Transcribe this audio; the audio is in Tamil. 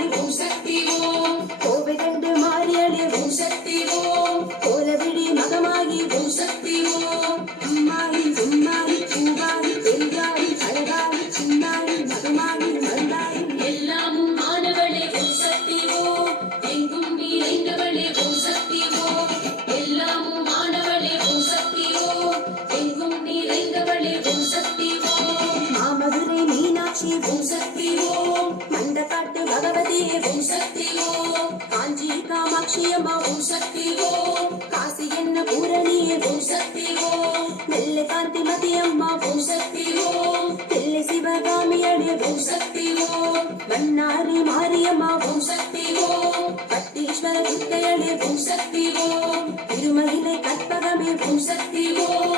காளி ஓம் சக்தி ஓம் கோவை கண்டு மாறியலே ஓம் சக்தி ஓம் கோலவிழி மகமாகி ஓம் சக்தி ஓம் அம்மாயி உம்மாயி பூவாயி பெரியாயி அழகாயி சின்னாயி மகமாயி மருந்தாயி எல்லாமும் ஆனவளே ஓம் சக்தி ஓம் எங்கும் நிறைந்தவளே ஓம் சக்தி ஓம் எல்லாமும் ஆனவளே ஓம் சக்தி ஓம் எங்கும் நிறைந்தவளே ஓம் சக்தி ஓம் மாமதுரை மீனாட்சி ஓம் சக்தி ஓம் மண்டகாட்டு பகவதியே ஓம் சக்தி ஓம் காஞ்சி காமாட்சி அம்மா ஓம் சக்தி ஓம் காசி என்ன பூரணியே ஓம் சக்தி ஓம் நெல்லை காந்தி மதி அம்மா ஓம் சக்தி ஓம் தில்லை சிவகாமி அடே ஓம் சக்தி ஓம் மன்னாரி மாரியம்மா ஓம் சக்தி ஓம் பட்டீஸ்வர துர்க்கையடே ஓம் சக்தி ஓம் திருமயிலை கற்பகமே ஓம் சக்தி ஓம்